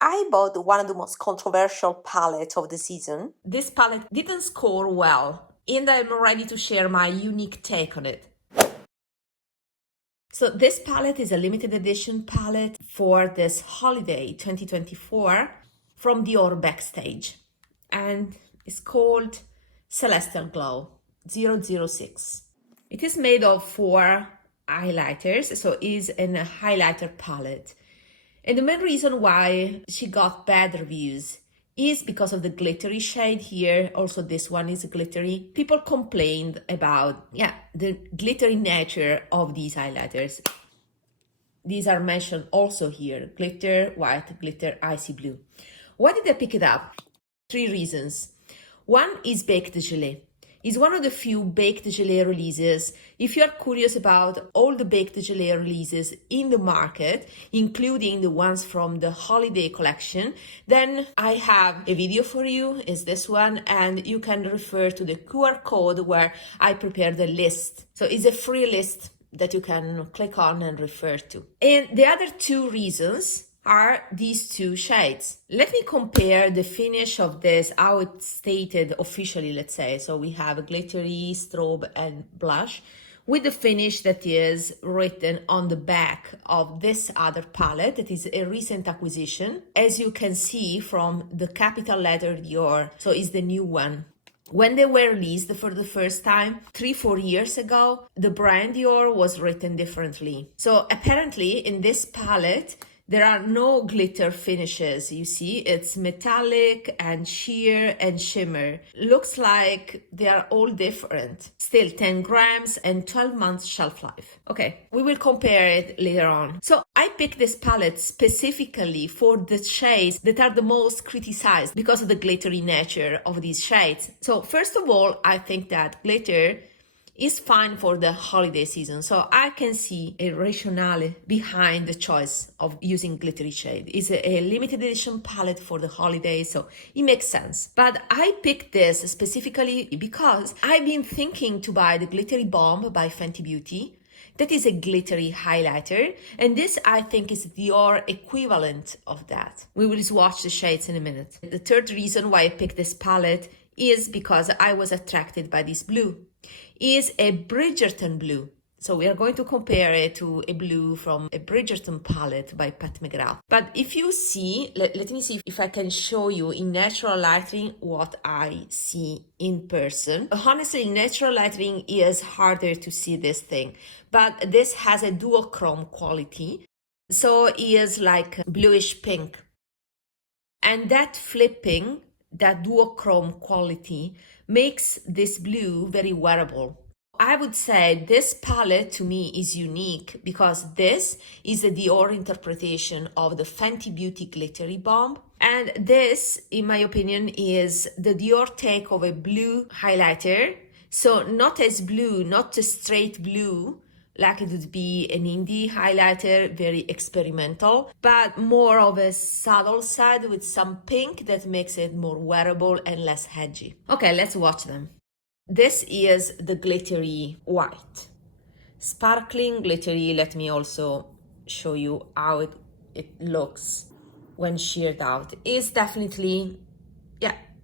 I bought one of the most controversial palettes of the season. This palette didn't score well, and I'm ready to share my unique take on it. So this palette is a limited edition palette for this holiday 2024 from Dior Backstage, and it's called Celestial Glow 006. It is made of 4 highlighters, so is a highlighter palette. And the main reason why she got bad reviews is because of the glittery shade here. Also, this one is glittery. People complained about, the glittery nature of these highlighters. These are mentioned also here: glitter, white, glitter, icy blue. Why did I pick it up? 3 reasons. One is Baked Gelée. It's one of the few Baked Gelée releases. If you're curious about all the Baked Gelée releases in the market, including the ones from the holiday collection, then I have a video for you, is this one, and you can refer to the QR code where I prepared the list. So it's a free list that you can click on and refer to. And the other 2 reasons are these 2 shades. Let me compare the finish of this, how it's stated officially, let's say. So we have a glittery, strobe, and blush, with the finish that is written on the back of this other palette that is a recent acquisition. As you can see from the capital letter Dior, so it's the new one. When they were released for the first time, 3-4 years ago, the brand Dior was written differently. So apparently in this palette, there are no glitter finishes. You see, it's metallic and sheer and shimmer. Looks like they are all different. Still 10 grams and 12 months shelf life. Okay, we will compare it later on. So I picked this palette specifically for the shades that are the most criticized because of the glittery nature of these shades. So first of all, I think that glitter is fine for the holiday season. So I can see a rationale behind the choice of using glittery shade. It's a limited edition palette for the holidays, so it makes sense. But I picked this specifically because I've been thinking to buy the Glittery Bomb by Fenty Beauty. That is a glittery highlighter, and this I think is the Dior equivalent of that. We will swatch the shades in a minute. The third reason why I picked this palette is because I was attracted by this blue. Is a Bridgerton blue. So we are going to compare it to a blue from a Bridgerton palette by McGrath. But if you see, let me see if I can show you in natural lighting what I see in person. Honestly, in natural lighting is harder to see this thing, but this has a duochrome quality. So it is like bluish pink. And that flipping, that duochrome quality, makes this blue very wearable. I would say this palette to me is unique because this is the Dior interpretation of the Fenty Beauty Glittery Bomb. And this, in my opinion, is the Dior take of a blue highlighter. So not as blue, not a straight blue, like it would be an indie highlighter, very experimental, but more of a subtle side with some pink that makes it more wearable and less edgy. Okay, let's watch them. This is the glittery white. Sparkling glittery. Let me also show you how it looks when sheared out. It's definitely,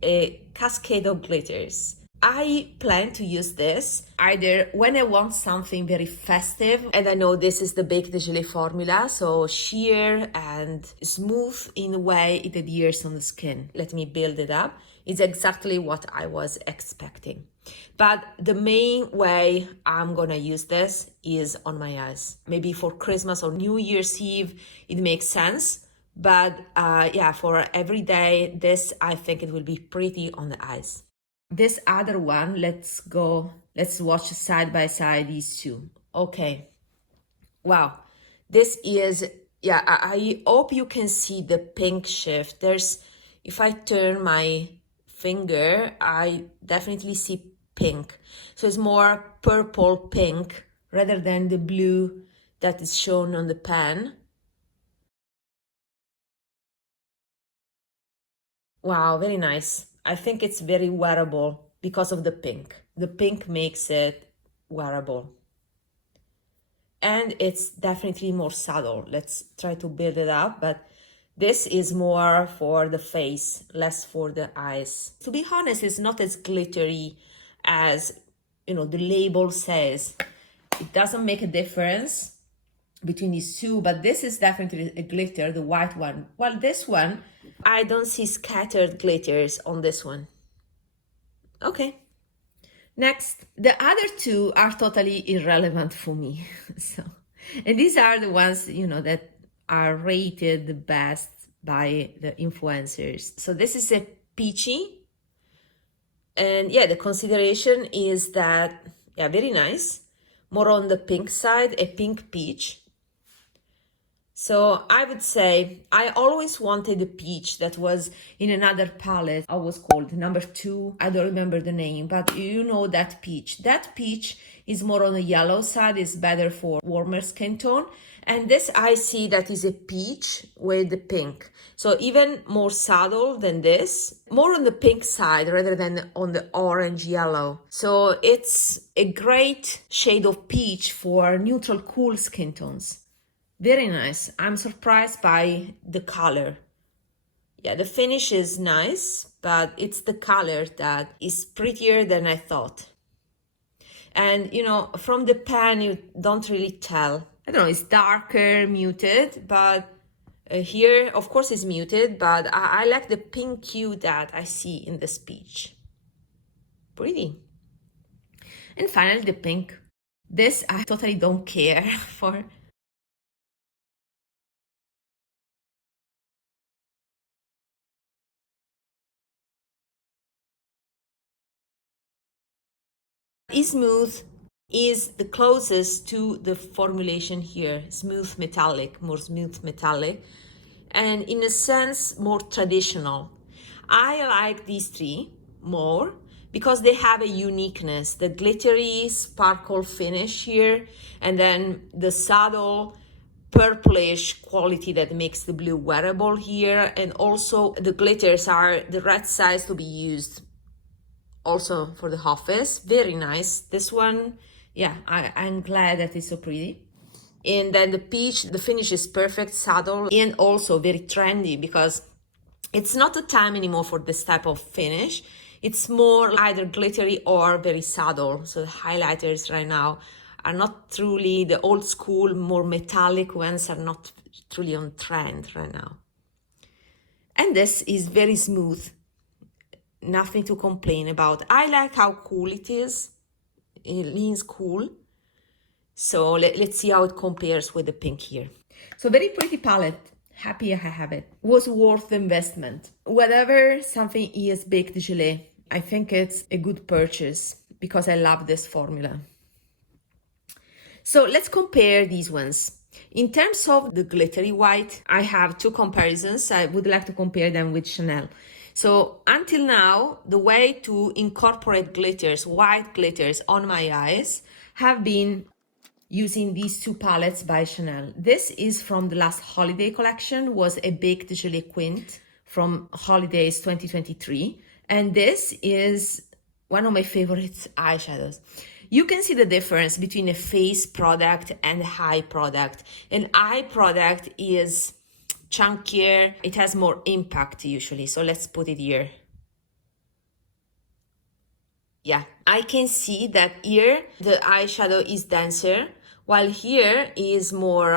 a cascade of glitters. I plan to use this either when I want something very festive, and I know this is the Baked Gelée formula, so sheer and smooth in a way it adheres on the skin. Let me build it up. It's exactly what I was expecting. But the main way I'm gonna use this is on my eyes. Maybe for Christmas or New Year's Eve, it makes sense. But for every day, this, I think it will be pretty on the eyes. This other one, let's watch side by side these 2. Okay. Wow. This is, I hope you can see the pink shift. If I turn my finger, I definitely see pink. So it's more purple pink rather than the blue that is shown on the pan. Wow, very nice. I think it's very wearable because of the pink. The pink makes it wearable. And it's definitely more subtle. Let's try to build it up, but This is more for the face, less for the eyes. To be honest, it's not as glittery as, you know, the label says. It doesn't make a difference between these two, but this is definitely a glitter, the white one. Well, this one, I don't see scattered glitters on this one. Okay. Next, the other two are totally irrelevant for me. So, and these are the ones, you know, that are rated the best by the influencers. So this is a peachy. And yeah, the consideration is that, yeah, very nice. More on the pink side, a pink peach. So I would say I always wanted a peach that was in another palette. I was called number 2. I don't remember the name, but you know that peach. That peach is more on the yellow side, is better for warmer skin tone. And this I see that is a peach with the pink. So even more subtle than this, more on the pink side rather than on the orange yellow. So it's a great shade of peach for neutral cool skin tones. Very nice. I'm surprised by the color. Yeah, the finish is nice, but it's the color that is prettier than I thought. And, you know, from the pan, you don't really tell. I don't know, it's darker, muted, but here, of course, it's muted, but I like the pink hue that I see in this peach. Pretty. And finally, the pink. This I totally don't care for. Smooth is the closest to the formulation here. Smooth metallic, more smooth metallic, and in a sense more traditional. I like these three more because they have a uniqueness, the glittery sparkle finish here, and then the subtle purplish quality that makes the blue wearable here, and also the glitters are the right size to be used also for the office. Very nice. This one, yeah, I'm glad that it's so pretty. And then the peach, the finish is perfect, subtle, and also very trendy because it's not the time anymore for this type of finish. It's more either glittery or very subtle. So the highlighters right now are not truly the old school, more metallic ones are not truly on trend right now. And this is very smooth. Nothing to complain about. I like how cool it is. It leans cool. So let's see how it compares with the pink here. So very pretty palette. Happy I have it. Was worth the investment. Whatever something is baked gelée, I think it's a good purchase because I love this formula. So let's compare these ones. In terms of the glittery white, I have two comparisons. I would like to compare them with Chanel. So until now, the way to incorporate glitters, white glitters on my eyes have been using these two palettes by Chanel. This is from the last holiday collection, was a Baked Gelée Quint from Holidays 2023. And this is one of my favorite eyeshadows. You can see the difference between a face product and a eye product. An eye product is chunkier, it has more impact usually. So let's put it here. Yeah, I can see that here the eyeshadow is denser, while here is more,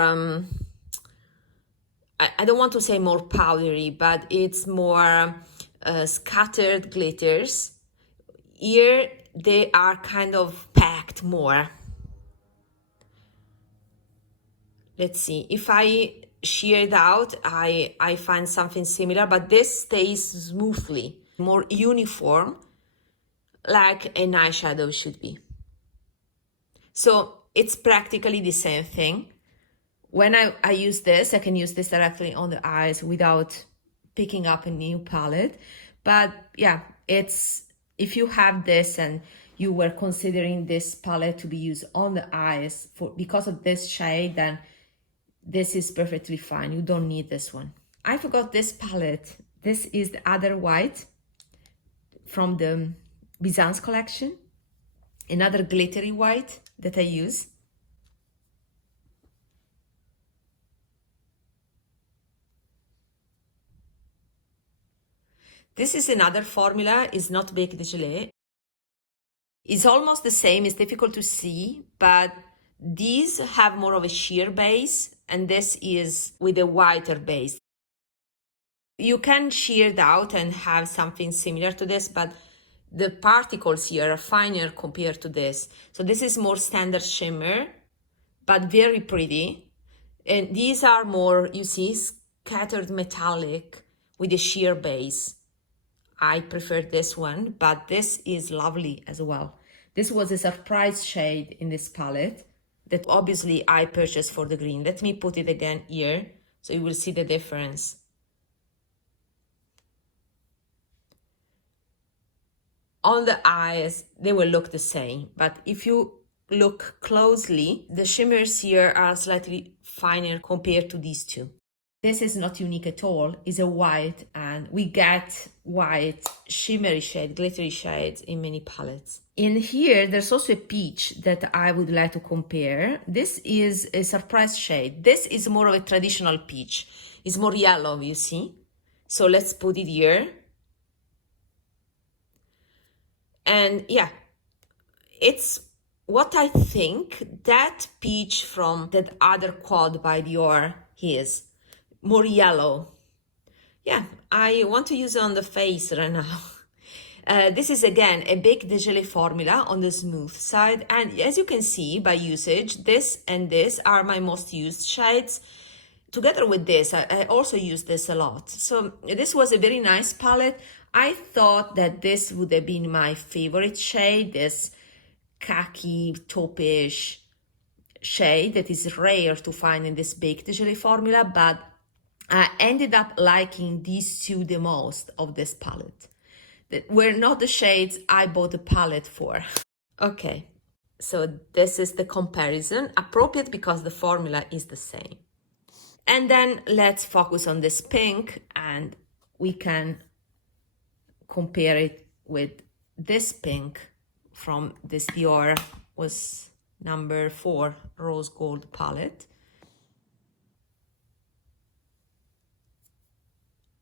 I don't want to say more powdery, but it's more scattered glitters. Here they are kind of packed more. Let's see, if I shear it out, I find something similar, but this stays smoothly, more uniform, like an eyeshadow should be. So it's practically the same thing. When I use this, I can use this directly on the eyes without picking up a new palette. But yeah, it's, if you have this and you were considering this palette to be used on the eyes because of this shade, then this is perfectly fine. You don't need this one. I forgot this palette. This is the other white from the Byzance collection. Another glittery white that I use. This is another formula, is not Bec de Gelée. It's almost the same, it's difficult to see, but these have more of a sheer base, and this is with a whiter base. You can shear it out and have something similar to this, but the particles here are finer compared to this. So this is more standard shimmer, but very pretty. And these are more, you see, scattered metallic with a sheer base. I prefer this one, but this is lovely as well. This was a surprise shade in this palette that obviously I purchased for the green. Let me put it again here so you will see the difference. On the eyes, they will look the same, but if you look closely, the shimmers here are slightly finer compared to these two. This is not unique at all, it's a white, and we get white shimmery shade, glittery shades in many palettes. In here, there's also a peach that I would like to compare. This is a surprise shade. This is more of a traditional peach. It's more yellow, you see. So let's put it here. And yeah, it's what I think that peach from that other quad by Dior is. More yellow. Yeah, I want to use it on the face right now. This is again a Bec de Gelée formula on the smooth side, and as you can see by usage, this and this are my most used shades. Together with this, I also use this a lot. So this was a very nice palette. I thought that this would have been my favorite shade, this khaki taupe-ish shade that is rare to find in this Bec de Gelée formula, but I ended up liking these two the most of this palette. That were not the shades I bought the palette for. Okay, so this is the comparison, appropriate because the formula is the same. And then let's focus on this pink, and we can compare it with this pink from this Dior was number 4 rose gold palette.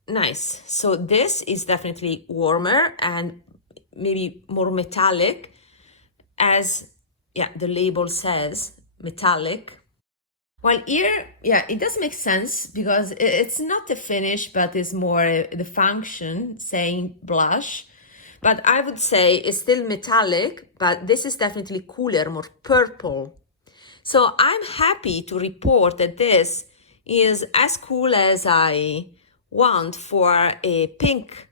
Nice. So this is definitely warmer and maybe more metallic, as the label says, metallic. While here, it does make sense because it's not the finish, but it's more the function saying blush. But I would say it's still metallic, but this is definitely cooler, more purple. So I'm happy to report that this is as cool as I want for a pink.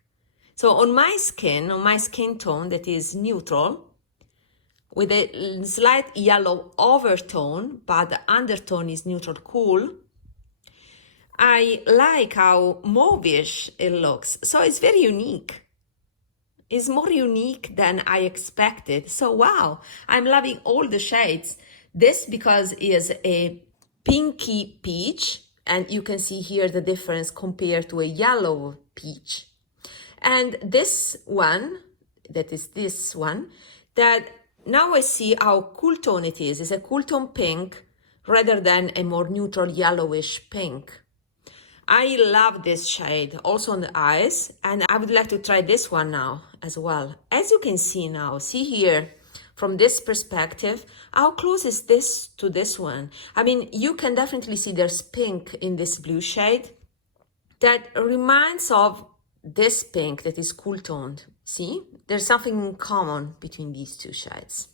So on my skin tone that is neutral, with a slight yellow overtone, but the undertone is neutral cool, I like how mauve-ish it looks. So it's very unique. It's more unique than I expected. So wow, I'm loving all the shades. This because is a pinky peach, and you can see here the difference compared to a yellow peach. And this one, that is this one, that now I see how cool tone it is. It's a cool tone pink rather than a more neutral yellowish pink. I love this shade also on the eyes, and I would like to try this one now as well. As you can see now, see here, from this perspective, how close is this to this one? I mean, you can definitely see there's pink in this blue shade that reminds of this pink that is cool toned. See, there's something in common between these two shades.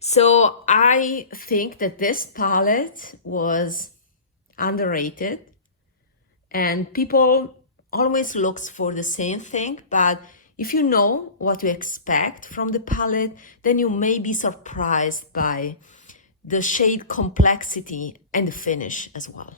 So I think that this palette was underrated, and people always looks for the same thing, but if you know what to expect from the palette, then you may be surprised by the shade complexity and the finish as well.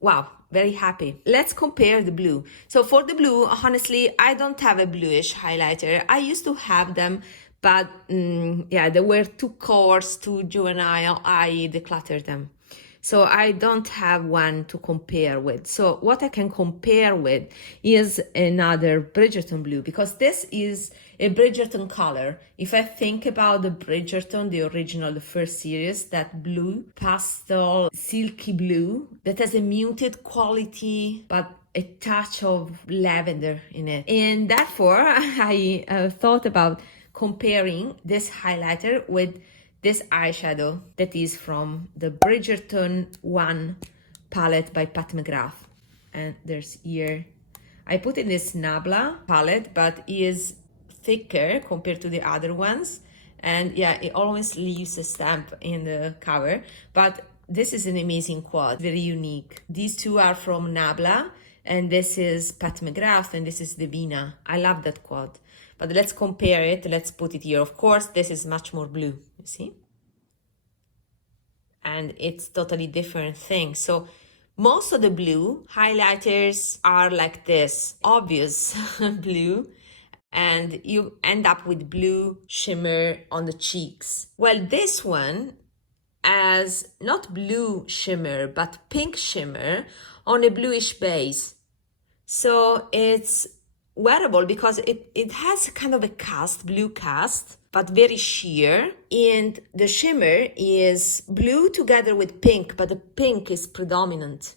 Wow, very happy. Let's compare the blue. So for the blue, honestly, I don't have a bluish highlighter. I used to have them, but they were too coarse, too juvenile. I decluttered them. So I don't have one to compare with. So what I can compare with is another Bridgerton blue, because this is a Bridgerton color. If I think about the Bridgerton, the original, the first series, that blue, pastel, silky blue, that has a muted quality, but a touch of lavender in it. And therefore, I thought about comparing this highlighter with this eyeshadow that is from the Bridgerton 1 palette by Pat McGrath. And there's here, I put in this Nabla palette, but it is thicker compared to the other ones. And yeah, it always leaves a stamp in the cover, but this is an amazing quad, very unique. These two are from Nabla, and this is Pat McGrath, and this is Divina. I love that quad. But let's compare it. Let's put it here. Of course, this is much more blue, you see? And it's totally different thing. So most of the blue highlighters are like this, obvious blue, and you end up with blue shimmer on the cheeks. Well, this one has not blue shimmer, but pink shimmer on a bluish base. So it's wearable because it has kind of a cast, blue cast, but very sheer. And the shimmer is blue together with pink, but the pink is predominant.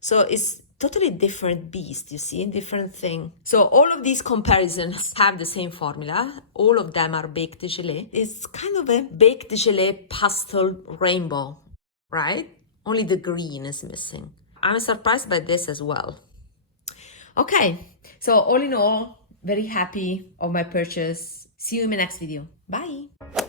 So it's totally different beast, you see, different thing. So all of these comparisons have the same formula. All of them are baked gelée. It's kind of a baked gelée pastel rainbow, right? Only the green is missing. I'm surprised by this as well. Okay, so all in all, very happy of my purchase. See you in my next video. Bye.